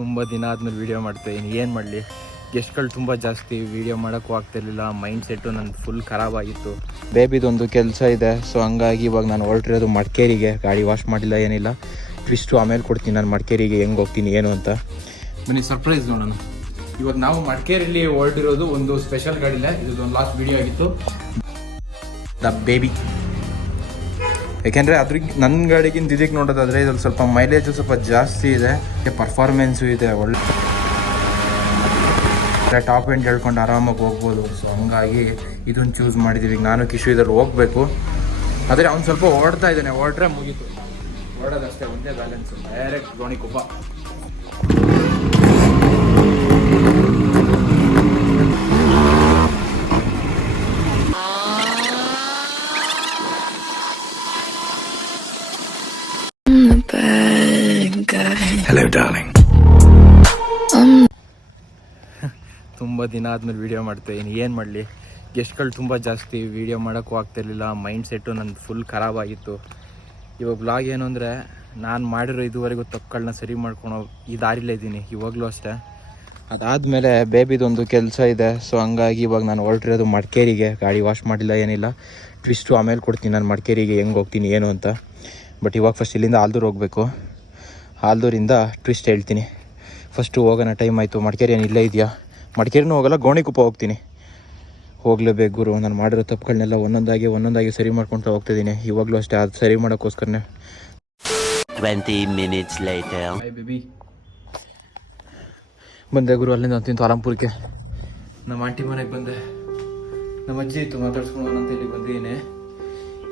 ತುಂಬ ದಿನ ಆದ್ಮೇಲೆ ವೀಡಿಯೋ ಮಾಡ್ತಾಯಿದ್ದೀನಿ ಏನು ಮಾಡಲಿ? ಗೆಸ್ಟ್ಗಳು ತುಂಬ ಜಾಸ್ತಿ ವೀಡಿಯೋ ಮಾಡೋಕ್ಕೂ ಆಗ್ತಿರ್ಲಿಲ್ಲ. ಮೈಂಡ್ ಸೆಟ್ಟು ನನ್ನ ಫುಲ್ ಖರಾಬಾಗಿತ್ತು ಬೇಬಿದೊಂದು ಕೆಲಸ ಇದೆ. ಸೊ ಹಂಗಾಗಿ ಇವಾಗ ನಾನು ಹೊರಟಿರೋದು ಮಡಿಕೇರಿಗೆ. ಗಾಡಿ ವಾಶ್ ಮಾಡಿಲ್ಲ ಏನಿಲ್ಲ. ಟ್ವಿಸ್ಟು ಆಮೇಲೆ ಕೊಡ್ತೀನಿ ನಾನು ಮಡಿಕೇರಿಗೆ. ಹೆಂಗೆ ಹೋಗ್ತೀನಿ ಏನು ಅಂತ. ಬನ್ನಿ ಸರ್ಪ್ರೈಸ್ ನೋಡೋಣ. ಇವಾಗ ನಾವು ಮಡಿಕೇರಿಯಲ್ಲಿ ಹೊರಟಿರೋದು ಒಂದು ಸ್ಪೆಷಲ್ ಗಾಡಿಲ್ಲ ಇದೊಂದು ಒಂದು ಲಾಸ್ಟ್ ವಿಡಿಯೋ ಆಗಿತ್ತು. ದ ಬೇಬಿ ಯಾಕೆಂದರೆ ಅದ್ರಿಗೆ ನನ್ನ ಗಾಡಿಗಿಂತ ಇದಕ್ಕೆ ನೋಡೋದಾದರೆ ಇದ್ರಲ್ಲಿ ಸ್ವಲ್ಪ ಮೈಲೇಜು ಸ್ವಲ್ಪ ಜಾಸ್ತಿ ಇದೆ. ಪರ್ಫಾರ್ಮೆನ್ಸು ಇದೆ, ಒಳ್ಳೆ ಟಾಪ್ ಎಂಡ್ ಹೇಳ್ಕೊಂಡು ಆರಾಮಾಗಿ ಹೋಗ್ಬೋದು. ಸೊ ಹಂಗಾಗಿ ಇದನ್ನು ಚೂಸ್ ಮಾಡಿದ್ದೀವಿ ಈಗ ನಾನು ಕಿಶು ಇದರಲ್ಲಿ ಹೋಗಬೇಕು. ಆದರೆ ಅವ್ನು ಸ್ವಲ್ಪ ಓಡ್ತಾ ಇದ್ದಾನೆ. ಓಡ್ರೆ ಮುಗೀತು. ಓಡೋದಷ್ಟೇ, ಒಂದೇ ಬ್ಯಾಲೆನ್ಸು ಡೈರೆಕ್ಟ್ ಗೋಣಿಕೊಪ್ಪ I'm ತುಂಬ ದಿನ ಆದಮೇಲೆ ವೀಡಿಯೋ ಮಾಡ್ತಾಯಿದ್ದೀನಿ ಏನು ಮಾಡಲಿ? ಗೆಸ್ಟ್ಗಳು ತುಂಬ ಜಾಸ್ತಿ ವೀಡಿಯೋ ಮಾಡೋಕ್ಕೂ ಆಗ್ತಿರ್ಲಿಲ್ಲ. ಮೈಂಡ್ ಸೆಟ್ಟು ನನ್ನ ಫುಲ್ ಖರಾಬಾಗಿತ್ತು ಇವಾಗ ಬ್ಲಾಗ್ ಏನು ಅಂದರೆ, ನಾನು ಮಾಡಿರೋ ಇದುವರೆಗೂ ತಪ್ಪುಗಳನ್ನ ಸರಿ ಮಾಡ್ಕೊಳೋ ಈ ದಾರಿಲೇ ಇದ್ದೀನಿ ಇವಾಗಲೂ ಅಷ್ಟೇ. ಅದಾದಮೇಲೆ ಬೇಬಿದೊಂದು ಕೆಲಸ ಇದೆ. ಸೊ ಹಂಗಾಗಿ ಇವಾಗ ನಾನು ಹೊರಟಿರೋದು ಮಡಿಕೇರಿಗೆ. ಗಾಡಿ ವಾಶ್ ಮಾಡಿಲ್ಲ, ಏನಿಲ್ಲ. ಟ್ವಿಸ್ಟು ಆಮೇಲೆ ಕೊಡ್ತೀನಿ ನಾನು ಮಡಿಕೇರಿಗೆ ಹೆಂಗೆ ಹೋಗ್ತೀನಿ, ಏನು ಅಂತ. ಬಟ್ ಇವಾಗ ಫಸ್ಟ್ ಇಲ್ಲಿಂದ ಆಲ್ದೂರು ಹೋಗಬೇಕು. ಆಲ್ದೂರಿಂದ ಟ್ವಿಸ್ಟ್ ಹೇಳ್ತೀನಿ. ಫಸ್ಟು ಹೋಗೋಣ ಟೈಮ್ ಆಯಿತು. ಮಡಿಕೇರಿ ಏನು ಇಲ್ಲೇ ಇದೆಯಾ? ಮಡಿಕೇರಿನೂ ಹೋಗಲ್ಲ ಗೋಣಿಕೊಪ್ಪ ಹೋಗ್ತೀನಿ. ಹೋಗಲೇಬೇಕು ಗುರು ನಾನು ಮಾಡಿರೋ ತಪ್ಪುಗಳನ್ನೆಲ್ಲ ಒಂದೊಂದಾಗಿ ಒಂದೊಂದಾಗಿ ಸರಿ ಮಾಡ್ಕೊಳ್ತಾ ಹೋಗ್ತಿದ್ದೀನಿ. ಇವಾಗಲೂ ಅಷ್ಟೇ ಅದು ಸರಿ ಮಾಡೋಕ್ಕೋಸ್ಕರನೇ. 20 minutes later. ಹಾಯ್ ಬೇಬಿ ಬಂದೆ ಗುರು ಅಲ್ಲಿಂದ ತಿಂತು ಆಲಂಪುರಕ್ಕೆ ನಮ್ಮ ಆಂಟಿ ಮನೆಗೆ ಬಂದೆ. ನಮ್ಮ ಅಜ್ಜಿ ಇತ್ತು ಮಾತಾಡ್ಸ್ಕೊಂಡು ಅಂತ ಇಲ್ಲಿ ಬಂದಿದ್ದೀನಿ.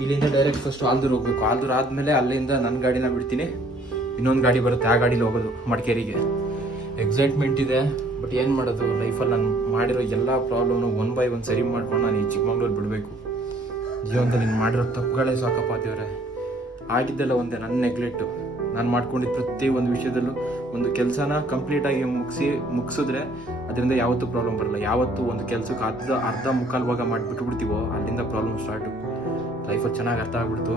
ಇಲ್ಲಿಂದ ಡೈರೆಕ್ಟ್ ಫಸ್ಟ್ ಆಲ್ದೂರು ಹೋಗ್ಬೇಕು. ಆಲ್ದೂರು ಆದಮೇಲೆ ಅಲ್ಲಿಂದ ನನ್ನ ಗಾಡಿನ ಬಿಡ್ತೀನಿ. ಇನ್ನೊಂದು ಗಾಡಿ ಬರುತ್ತೆ ಆ ಗಾಡೀಲಿ ಹೋಗೋದು ಮಡಿಕೇರಿಗೆ. ಎಕ್ಸೈಟ್ಮೆಂಟ್ ಇದೆ. ಬಟ್ ಏನು ಮಾಡೋದು? ಲೈಫಲ್ಲಿ ನಾನು ಮಾಡಿರೋ ಎಲ್ಲ ಪ್ರಾಬ್ಲಮ್ನು ಒನ್ ಬೈ ಒನ್ ಸರಿ ಮಾಡ್ಕೊಂಡು ನಾನು ಈ ಚಿಕ್ಕಮಂಗ್ಳೂರು ಬಿಡಬೇಕು. ಜೀವನದಲ್ಲಿ ನೀನು ಮಾಡಿರೋ ತಪ್ಪುಗಳೇ ಸಾಕಪ್ಪ ದೇವ್ರೆ. ಆಗಿದ್ದೆಲ್ಲ ಒಂದೇ ನನ್ನ ನೆಗ್ಲೆಕ್ಟು ನಾನು ಮಾಡ್ಕೊಂಡಿದ್ದ ಪ್ರತಿ ಒಂದು ವಿಷಯದಲ್ಲೂ ಒಂದು ಕೆಲಸನ ಕಂಪ್ಲೀಟಾಗಿ ಮುಗಿಸಿ, ಮುಗಿಸಿದ್ರೆ ಅದರಿಂದ ಯಾವತ್ತೂ ಪ್ರಾಬ್ಲಮ್ ಬರಲ್ಲ. ಯಾವತ್ತೂ ಒಂದು ಕೆಲಸಕ್ಕೆ ಅರ್ಧ ಅರ್ಧ ಮುಕ್ಕಾಲು ಭಾಗ ಮಾಡಿಬಿಟ್ಬಿಡ್ತೀವೋ, ಅಲ್ಲಿಂದ ಪ್ರಾಬ್ಲಮ್ ಸ್ಟಾರ್ಟು ಲೈಫಲ್ಲಿ ಚೆನ್ನಾಗಿ ಅರ್ಥ ಆಗ್ಬಿಡ್ತು.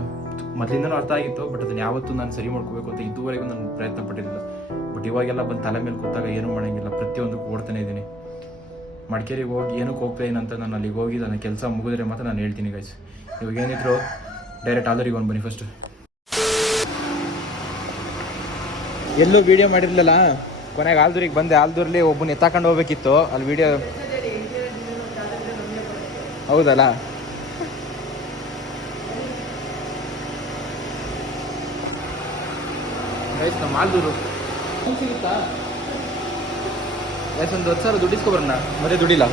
ಮೊದಲಿಂದನೂ ಅರ್ಥ ಆಗಿತ್ತು ಬಟ್ ಅದನ್ನು ಯಾವತ್ತೂ ನಾನು ಸರಿ ಮಾಡ್ಕೋಬೇಕು ಅಂತ ಇದುವರೆಗೂ ನಾನು ಪ್ರಯತ್ನ ಪಟ್ಟಿರಲಿಲ್ಲ. ಬಟ್ ಇವಾಗೆಲ್ಲ ಬಂದು ತಲೆ ಮೇಲೆ ಕೂತಾಗ ಏನೂ ಮಾಡೋಂಗಿಲ್ಲ. ಪ್ರತಿಯೊಂದಕ್ಕೂ ಓಡ್ತಾನೆ ಇದ್ದೀನಿ. ಮಡಿಕೇರಿಗೆ ಹೋಗಿ ಏನಕ್ಕೆ ಹೋಗ್ತಾ ಅಂತ ನಾನು ಅಲ್ಲಿಗೆ ಹೋಗಿ ನನ್ನ ಕೆಲಸ ಮುಗಿದ್ರೆ ಮಾತ್ರ ನಾನು ಹೇಳ್ತೀನಿ ಗೈಸ್ ಇವಾಗ ಏನಿದ್ರು ಡೈರೆಕ್ಟ್ ಆಲ್ದರಿಗೆ ಒಂದು ಬನ್ನಿ ಫಸ್ಟ್ ಎಲ್ಲೂ ವಿಡಿಯೋ ಮಾಡಿರ್ಲಿಲ್ಲ. ಕೊನೆಗೆ ಆಲ್ದೂರಿಗೆ ಬಂದೆ. ಆಲ್ದೂರಲ್ಲಿ ಒಬ್ಬನ ಎತ್ತಾಕೊಂಡು ಹೋಗ್ಬೇಕಿತ್ತು. ಅಲ್ಲಿ ವಿಡಿಯೋ ಹೌದಲ್ಲ? ಗೈಸ್ ನಮ್ಮ ಆಲ್ದೂರು. ಸಿಗುತ್ತಾ ಒಂದು ಹತ್ತು ಸಾವಿರ ದುಡ್ಡಿಸ್ಕೊಬರೋಣ ಮತ್ತೆ ದುಡಿಲ್ಲ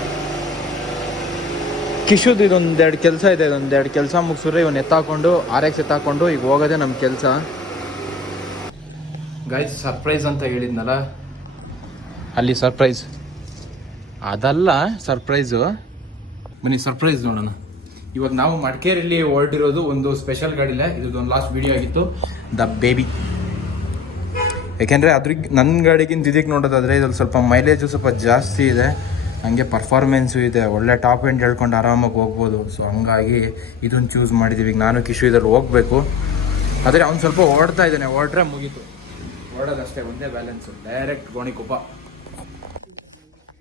ಕಿಶುದ್ ಇದೊಂದು ಎರಡು ಕೆಲಸ ಇದೆ. ಇದೊಂದು ಎರಡು ಕೆಲಸ ಮುಗಿಸಿದ್ರೆ ಇವನ್ ಎತ್ತಾಕೊಂಡು ಆರ್ ಎಕ್ಸ್ ಎತ್ತಾಕೊಂಡು ಈಗ ಹೋಗೋದೆ ನಮ್ಮ ಕೆಲಸ. ಗೈಸ್ ಸರ್ಪ್ರೈಸ್ ಅಂತ ಹೇಳಿದ್ನಲ್ಲ? ಅಲ್ಲಿ ಸರ್ಪ್ರೈಸ್ ಅದಲ್ಲ ಸರ್ಪ್ರೈಸು ಬನ್ನಿ ಸರ್ಪ್ರೈಸ್ ನೋಡೋಣ. ಇವಾಗ ನಾವು ಮಡಿಕೇರಿಯಲ್ಲಿ ಹೊರಟಿರೋದು ಒಂದು ಸ್ಪೆಷಲ್ ಗಾಡಿಲ್ಲ ಇದೊಂದು ಲಾಸ್ಟ್ ವಿಡಿಯೋ ಆಗಿತ್ತು. ದ ಬೇಬಿ ಯಾಕೆಂದರೆ ಅದ್ರಿಗೆ ನನ್ನ ಗಾಡಿಗಿಂತ ಇದಕ್ಕೆ ನೋಡೋದಾದರೆ ಇದ್ರಲ್ಲಿ ಸ್ವಲ್ಪ ಮೈಲೇಜು ಸ್ವಲ್ಪ ಜಾಸ್ತಿ ಇದೆ. ಹಂಗೆ ಪರ್ಫಾರ್ಮೆನ್ಸು ಇದೆ. ಒಳ್ಳೆ ಟಾಪ್ ಎಂಡ್ ಹೇಳ್ಕೊಂಡು ಆರಾಮಾಗಿ ಹೋಗ್ಬೋದು. ಸೊ ಹಂಗಾಗಿ ಇದನ್ನು ಚೂಸ್ ಮಾಡಿದ್ದೀವಿ ಈಗ ನಾನು ಕಿಶು ಇದ್ರಲ್ಲಿ ಹೋಗಬೇಕು. ಆದರೆ ಅವ್ನು ಸ್ವಲ್ಪ ಓಡ್ತಾ ಇದ್ದಾನೆ. ಓಡ್ರೆ ಮುಗೀತು. ಓಡೋದಷ್ಟೇ ಒಂದೇ ಬ್ಯಾಲೆನ್ಸು ಡೈರೆಕ್ಟ್ ಗೋಣಿಕೊಬ್ಬ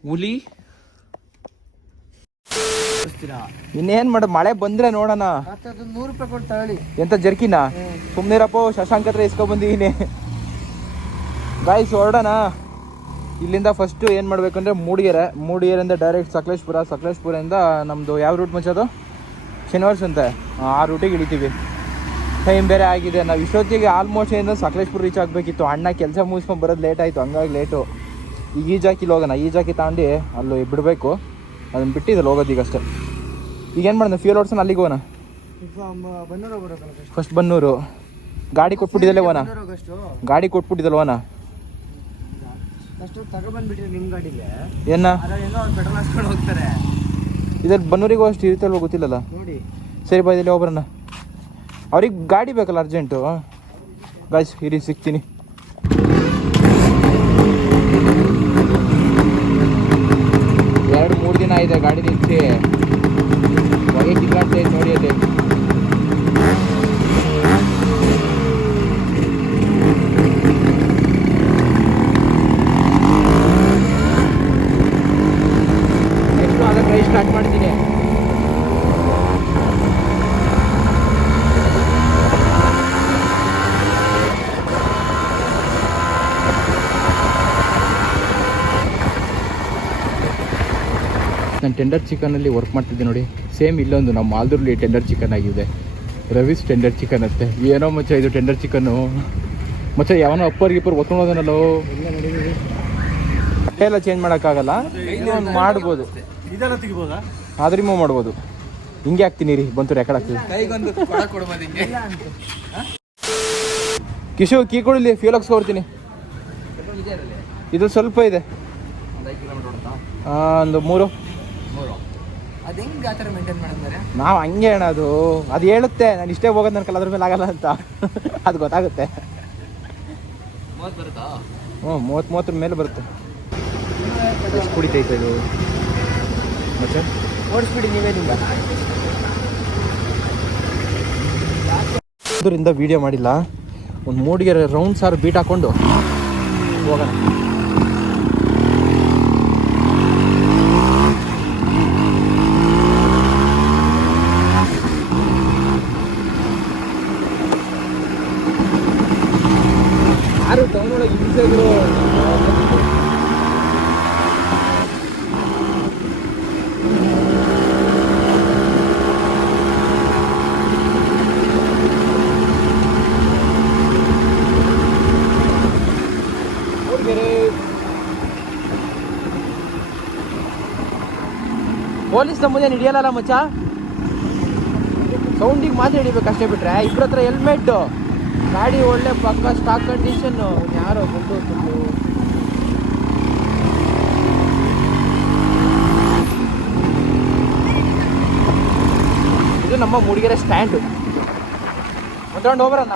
ಹುಲಿ. ಇನ್ನೇನ್ ಮಾಡ ಮಳೆ ಬಂದ್ರೆ ನೋಡೋಣ. ನೂರು ರೂಪಾಯಿ ಕೊಟ್ಟು ತಗೊಳ್ಳಿ ಎಂತ ಜರ್ಕಿನ? ಸುಮ್ನಿರಪ್ಪ ಶಶಾಂಕ್ ಹತ್ರ ಇಸ್ಕೊ ಬಂದಿದ್ದೀನಿ ಗಾಯ್ಸ್ ಹೊರಡೋಣ. ಇಲ್ಲಿಂದ ಫಸ್ಟ್ ಏನು ಮಾಡಬೇಕಂದ್ರೆ ಮೂಡಿಗೆರೆ. ಮೂಡಿಗೆರೆಯಿಂದ ಡೈರೆಕ್ಟ್ ಸಕಲೇಶ್ಪುರ ಸಕಲೇಶ್ಪುರದಿಂದ ನಮ್ಮದು ಯಾವ ರೂಟ್ ಮುಚ್ಚೋದು ಶನಿವಾರ ಸಂತೆ. ಆ ರೂಟಿಗೆ ಇಳಿತೀವಿ. ಟೈಮ್ ಬೇರೆ ಆಗಿದೆ. ನಾವು ಇಷ್ಟೊತ್ತಿಗೆ ಆಲ್ಮೋಸ್ಟ್ ಏನು ಸಕಲೇಶ್ಪುರ ರೀಚ್ ಆಗಬೇಕಿತ್ತು. ಅಣ್ಣ ಕೆಲಸ ಮುಗಿಸ್ಕೊಂಡು ಬರೋದು ಲೇಟ್ ಆಯಿತು. ಹಂಗಾಗಿ ಲೇಟು ಈಗ ಈಜಾಕಿಲಿ ಹೋಗೋಣ. ಈಜಾಕಿ ತಾಂಡಿ ಅಲ್ಲಿ ಬಿಡಬೇಕು. ಅದನ್ನು ಬಿಟ್ಟಿದ್ದಲ್ಲಿ ಹೋಗೋದು ಈಗಷ್ಟೇ ಈಗೇನು ಈಗ ಏನು ಮಾಡೋಣ ಫ್ಯೂಲ್ ಓಡ್ಸೋಣ ಅಲ್ಲಿಗೆ ಹೋಗೋಣ? ಫಸ್ಟ್ ಬನ್ನೂರು. ಗಾಡಿ ಕೊಟ್ಬಿಟ್ಟಿದ್ದಲ್ಲೇ ಹೋಗೋಣ. ಗಾಡಿ ಕೊಟ್ಬಿಟ್ಟಿದ್ದಲ್ಲ ಅಷ್ಟು ತಗೊಬಂದ್ಬಿಟ್ರಿ ನಿಮ್ಮ ಗಾಡಿಗೆ. ಏನ? ಏನೋ ಪೆಟ್ರೋಲ್ ಹಾಕ್ಸ್ಕೊಂಡು ಹೋಗ್ತಾರೆ. ಇದ್ರಲ್ಲಿ ಬನ್ನೂರಿಗೂ ಅಷ್ಟು ಇರುತ್ತಲ್ಲ ಗೊತ್ತಿಲ್ಲಲ್ಲ? ನೋಡಿ. ಸರಿ ಬಾ ಇದರಲ್ಲಿ ಒಬ್ಬರನ್ನ ಅವ್ರಿಗೆ ಗಾಡಿ ಬೇಕಲ್ಲ ಅರ್ಜೆಂಟು ಗಾಯ್ಸ್ ಇರಿ ಸಿಗ್ತೀನಿ. ಎರಡು ಮೂರು ದಿನ ಇದೆ ಗಾಡಿ ನಿಂತು. ಹೊಗೆ ಕಿತ್ತಾಡ್ತಾ ನೋಡಿ ಅಲ್ಲಿ. ನಾನು ಟೆಂಡರ್ ಚಿಕನಲ್ಲಿ ವರ್ಕ್ ಮಾಡ್ತಿದ್ದೆ ನೋಡಿ. ಸೇಮ್ ಇಲ್ಲೊಂದು ನಮ್ಮ ಮಾಲ್ದೂರ್ಲಿ ಟೆಂಡರ್ ಚಿಕನ್ ಆಗಿದೆ. ರವೀಸ್ ಟೆಂಡರ್ ಚಿಕನ್ ಅಂತೆ. ಏನೋ ಮಚ್ಚ ಇದು ಟೆಂಡರ್ ಚಿಕನ್ನು ಮಚ್ಚ ಯಾವನೋ ಅಪ್ಪರ್ ಗಿಪ್ಪರ್ ಒತ್ಕೊಂಡೋದನಲ್ಲೋ. ಎಲ್ಲ ಚೇಂಜ್ ಮಾಡೋಕ್ಕಾಗಲ್ಲ. ಇನ್ನೊಂದು ಮಾಡ್ಬೋದು ಮೂವ್ ಆದ್ರೆ ರಿಮೂವ್ ಮಾಡ್ಬೋದು. ಹಿಂಗೆ ಹಾಕ್ತೀನಿ ರೀ. ಬಂತು ರೆಕಾರ್ಡ್ ಆಗ್ತೀನಿ ಕೈಗೊಂದು ಕೊಡ ಕೊಡ್ಬೋದು ಹಿಂಗೆ. ಕಿಶು ಕೀ ಕೊಡಲಿ ಫ್ಯೂಲ್ ಹಾಕ್ಸ್ಕೊಡ್ತೀನಿ ಇದು ಸ್ವಲ್ಪ ಇದೆ. ಒಂದು ಮೂರು. ಅದು ಹೆಂಗೆ ಆ ಥರ ಮೇಂಟೈನ್ ಮಾಡಿದ್ದಾರೆ ನಾವು ಹಂಗೆ ಅಣ್ಣ ಅದು. ಅದು ಹೇಳುತ್ತೆ. ನಾನು ಇಷ್ಟೇ ಹೋಗೋದು ನನ್ನ ಅದ್ರ ಮೇಲೆ ಆಗಲ್ಲ ಅಂತ. ಅದು ಗೊತ್ತಾಗುತ್ತೆ. ಮೂವತ್ತು ಬರುತ್ತಾ? ಹ್ಞೂ ಮೂವತ್ತು ಮೂವತ್ತರ ಮೇಲೆ ಬರುತ್ತೆ. ಎಷ್ಟು ಕುಡಿತೈತೆ ಇದು. ಮತ್ತೆ? ಓಡಿಸ್ಬಿಡಿ ನೀವೇ ನಿಮ್ಮ ಅದರಿಂದ ವಿಡಿಯೋ ಮಾಡಿಲ್ಲ. ಒಂದು ಮೂಡಿಗೆ ರೌಂಡ್ ಸಾರು ಬೀಟ್ ಹಾಕೊಂಡು ಹೋಗೋಣ. ಪೊಲೀಸ್ ಮುಂದೆ ಹಿಡಿಯಲ್ಲ ಮಚ್ಚ? ಸೌಂಡಿಗೆ ಮಾತ್ರ ಹಿಡಿಬೇಕು ಅಷ್ಟೇ ಬಿಟ್ರೆ. ಇಬ್ಬರ ಹತ್ರ ಹೆಲ್ಮೆಟ್ ಗಾಡಿ ಒಳ್ಳೆ ಪಕ್ಕ ಸ್ಟಾಕ್ ಕಂಡೀಷನ್ ಯಾರೋ ಬಂದು ತುಂಬ ಇದು ನಮ್ಮ ಮೂಡಿಗೆರೆ ಸ್ಟ್ಯಾಂಡು ಮುಟ್ಕೊಂಡು ಹೋಗ್ರಣ್ಣ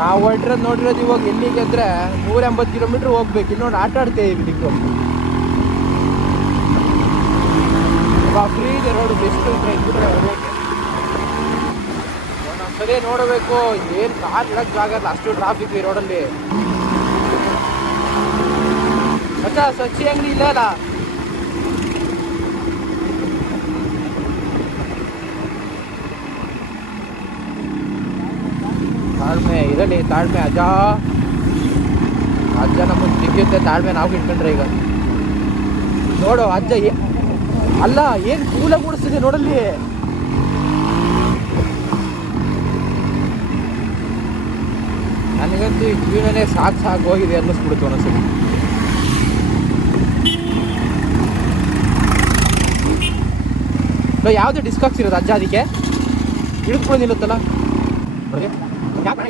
ನಾವು ಹೊರಟಿರೋದು ನೋಡಿರೋದು ಇವಾಗ ಎಲ್ಲಿಗೆ ಅಂದ್ರೆ ನೂರ ಎಂಬತ್ತು ಕಿಲೋಮೀಟ್ರ್ ಹೋಗ್ಬೇಕು. ಇಲ್ಲಿ ಆಟ ಆಡ್ತೇವೆ ಬಿಟ್ಟು ಫ್ರೀ ಇದೆ ರೋಡು ಬೆಸ್ಟ್ ಒಂದೊಂದ್ಸರಿ ನೋಡಬೇಕು, ಏನು ಕಾರ್ ಇಡಕ್ ಜಾಗ ಅಷ್ಟು ಟ್ರಾಫಿಕ್ ಈ ರೋಡಲ್ಲಿ ಮಚ್ಚ ಸಚ್ಚಿ ಅಂಗಡಿ ಇಲ್ಲ ಅಲ್ಲ? ತಾಳ್ಮೆ, ಇರಲಿ, ತಾಳ್ಮೆ, ಅಜ್ಜ. ಅಜ್ಜ ನಮ್ಮನ್ನು ಸಿಕ್ಕಿದ್ದೆ ತಾಳ್ಮೆ ನಾವು ಇಟ್ಕೊಂಡ್ರೆ ಈಗ. ನೋಡು, ಅಜ್ಜ ಅಲ್ಲ ಏನು ಕೂಲ ಕೂಡಿಸ್ತಿದೆ ನೋಡಲ್ಲಿ? ನನಗಂತೂ ಈ ಜೀವನನೇ ಸಾಕು ಸಾಕು ಹೋಗಿದೆ ಅನ್ನಿಸ್ಬಿಡ್ತು ಒಂದೊಂದ್ಸರಿ. ಲೋ, ಯಾವುದೇ ಡಿಸ್ಕಾಕ್ಸ್ ಇರೋದು ಅಜ್ಜ ಅದಕ್ಕೆ? ಹಿಡಿದ್ಕೊಂಡು ನಿಲ್ಲುತ್ತಲ್ಲ ನೋಡಿ, ಯಾಕ್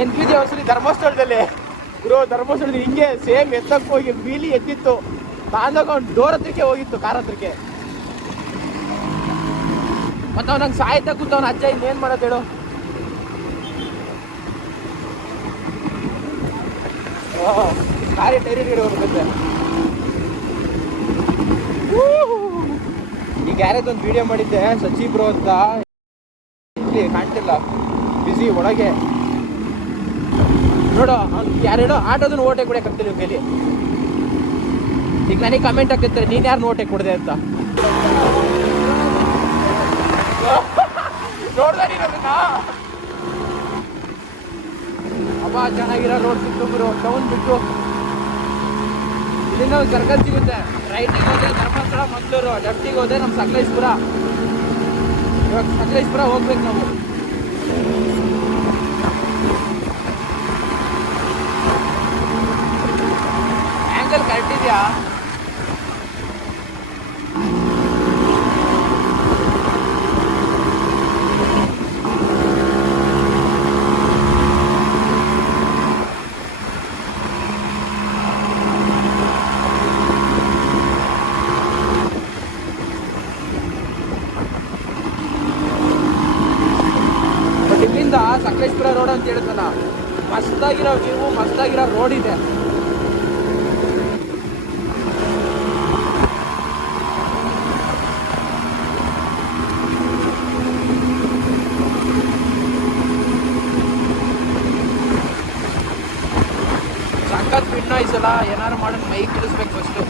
ಮನೆಗ್ ಪಿ ಧರ್ಮಸ್ಥಳದಲ್ಲಿ. ಗುರು, ಧರ್ಮಸ್ಥಳದ ಹಿಂಗೆ ಸೇಮ್ ಎತ್ತಕ್ಕೆ ಹೋಗಿ ಬೀಲಿ ಎತ್ತಿತ್ತು ಅವ್ನು ಡೋರ್ ಹತ್ರಕ್ಕೆ ಹೋಗಿತ್ತು, ಕಾರ್ ಹತ್ರಕ್ಕೆ. ಮತ್ತು ಅವ್ನಂಗೆ ನಂಗೆ ಸಾಯ್ತಾ ಕೂತ, ಅವ್ನ ಅಜ್ಜ ಇನ್ನೇನ್ ಮಾಡೋದು ಹೇಳು. ಕಾರಿ ಟೈರಿ ಹಿಡಿಯೋಗುತ್ತೆ ಈ ಗ್ಯಾರೇಜ್ ಒಂದು ವಿಡಿಯೋ ಮಾಡಿದ್ದೆ ಸಚಿ ಬ್ರೋ ಅಂತ ಕಾಣ್ತಿಲ್ಲ. ಬಿಸಿ ಒಳಗೆ. ನೋಡು ಯಾರು ಹೇಳೋ ಆಟೋದನ್ನ ಓಟೆ ಕೊಡಕ್ಕೆ ಆಗ್ತಿಲ್ಲ ಕೈಲಿ ಈಗ ನನಗೆ ಕಮೆಂಟ್ ಹಾಕಿರ್ತಾರೆ ನೀನು ಯಾರು ಓಟೆ ಕೊಡದೆ ಅಂತ. ನೋಡ್ದ ನೀನು ಅದನ್ನ? ಚೆನ್ನಾಗಿರೋ ರೋಡ್ ಸಿಕ್ತು ಗುರು ಟೌನ್ ಬಿಟ್ಟು. ಇಲ್ಲಿಂದ ಒಂದು ಸರ್ಕಲ್ ಸಿಗುತ್ತೆ. ರೈಟಿಗೆ ಹೋದ್ರೆ ಧರ್ಮಸ್ಥಳ, ಮಂಗಳೂರು ಲೆಫ್ಟಿಗೆ ಹೋದೆ ನಮ್ಮ ಸಕಲೇಶ್ಪುರ. ಇವಾಗ ಸಕಲೇಶ್ಪುರ ಹೋಗ್ಬೇಕು ನಾವು. ಇದೆಯಾ ಸಕಲೇಶ್ಪುರ ರೋಡ್ ಅಂತ ಹೇಳ್ತಾನ ಮಸ್ತಾಗಿರೋ ವ್ಯೂ ಮಸ್ತಾಗಿರೋ ರೋಡ್ ಇದೆ ಏನಾರು ಮಾಡೋದು ಮೈ ಕಳಿಸ್ಬೇಕು ಫಸ್ಟು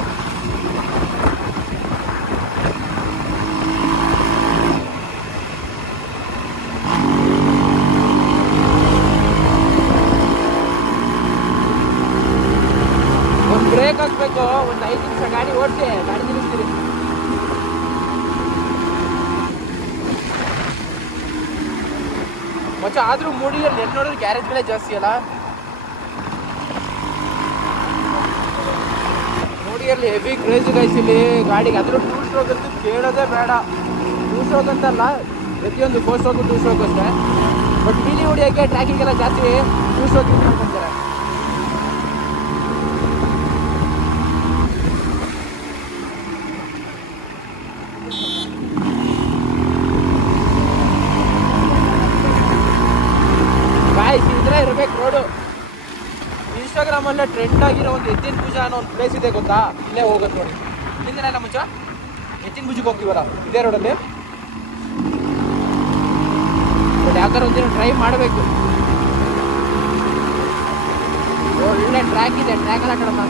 ಒಂದು ಬ್ರೇಕ್ ಹಾಕ್ಬೇಕು, ಒಂದು ಐದು ನಿಮಿಷ ಗಾಡಿ ಓಡಿಸಿ, ಗಾಡಿ ನಿಲ್ಲಿಸ್ತೀರಿ. ಮಚ್ಚ, ಆದರೂ ಮೂಡಿಯಲ್ಲಿ ಎಲ್ಲಿ ನೋಡಿದ್ರೆ ಗ್ಯಾರೇಜ್ ಬೆಲೆ ಜಾಸ್ತಿ ಅಲ್ಲ? ಮೂಡಿಯಲ್ಲಿ ಹೆವಿ ಕ್ರೇಜ್ ಗೈಸ್ ಇಲ್ಲಿ. ಗಾಡಿಗೆ ಅದ್ರ ಟೂ ಸ್ಟ್ರೋಕ್ ಅಂತೂ ಕೇಳೋದೇ ಬೇಡ. ಟೂ ಸ್ಟ್ರೋಕ್ ಅಂತಲ್ಲ, ಪ್ರತಿಯೊಂದು ಫೋರ್ ಸ್ಟ್ರೋಕು ಟೂ ಸ್ಟ್ರೋಕ್ ಅಷ್ಟೇ. ಬಟ್ ಬೀದಿ ಹೊಡಿಯೋಕ್ಕೆ ಟ್ರ್ಯಾಕಿಂಗ್ ಎಲ್ಲ ಜಾಸ್ತಿ ಟೂ ಸ್ಟ್ರೋಕ್ ಯೂಸ್ ಮಾಡ್ಕೊತಾರೆ. ಇದ್ರೆ ಇರಬೇಕು ರೋಡು ಇನ್ಸ್ಟಾಗ್ರಾಮ್ ಅಲ್ಲೇ ಟ್ರೆಂಡ್ ಆಗಿರೋ ಒಂದು ಎತ್ತಿನ ಪೂಜಾ ಅನ್ನೋ ಒಂದು ಪ್ಲೇಸ್ ಇದೆ ಗೊತ್ತಾ? ಇಲ್ಲೇ ಹೋಗೋದು ನೋಡಿ. ಹಿಂದಿನ ಮುಂಚ ಎತ್ತಿನ ಪೂಜೆಗೆ ಹೋಗ್ತೀವಲ್ಲ? ಇದೇ ರೋಡಲ್ಲಿ ಬಟ್ ಯಾವ ಥರ ಒಂದಿನ ಟ್ರೈ ಮಾಡಬೇಕು. ಒಳ್ಳೆ ಟ್ರ್ಯಾಕ್ ಇದೆ ಟ್ರ್ಯಾಕ್ ಎಲ್ಲ ಕಡಮ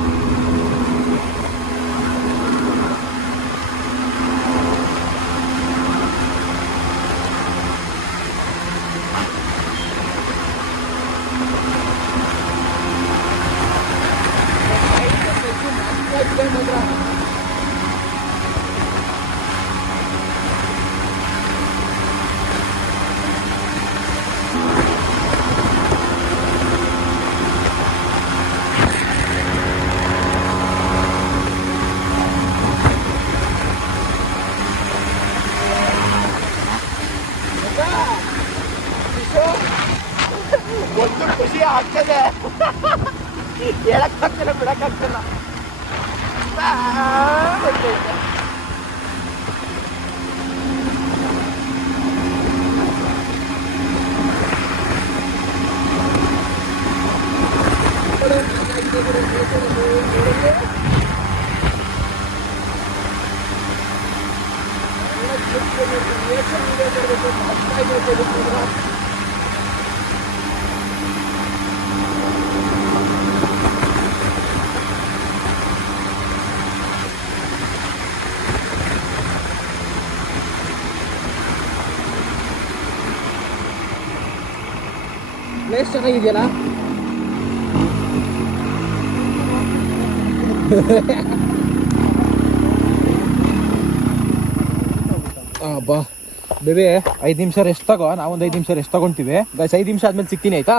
ಹೇಳಕ್ಕಾಗ್ತಿಲ್ಲ ಬಿಡಕ್ಕಾಗ್ತಿಲ್ಲ ಆ, ಬಂದೈತೆ. ಪ್ಲೇಸ್ ಚೆನ್ನಾಗಿದೆಯಲ್ಲ ಬಾ ಬೇಬಿ, ಐದು ನಿಮಿಷ ರೆಸ್ಟ್ ತಗೋ. ನಾವೊಂದು ಐದು ನಿಮಿಷ ರೆಸ್ಟ್ ತಗೊಂತೀವಿ. ಬಸ್ ಐದು ನಿಮಿಷ ಆದ್ಮೇಲೆ ಸಿಗ್ತೀನಿ, ಆಯ್ತಾ?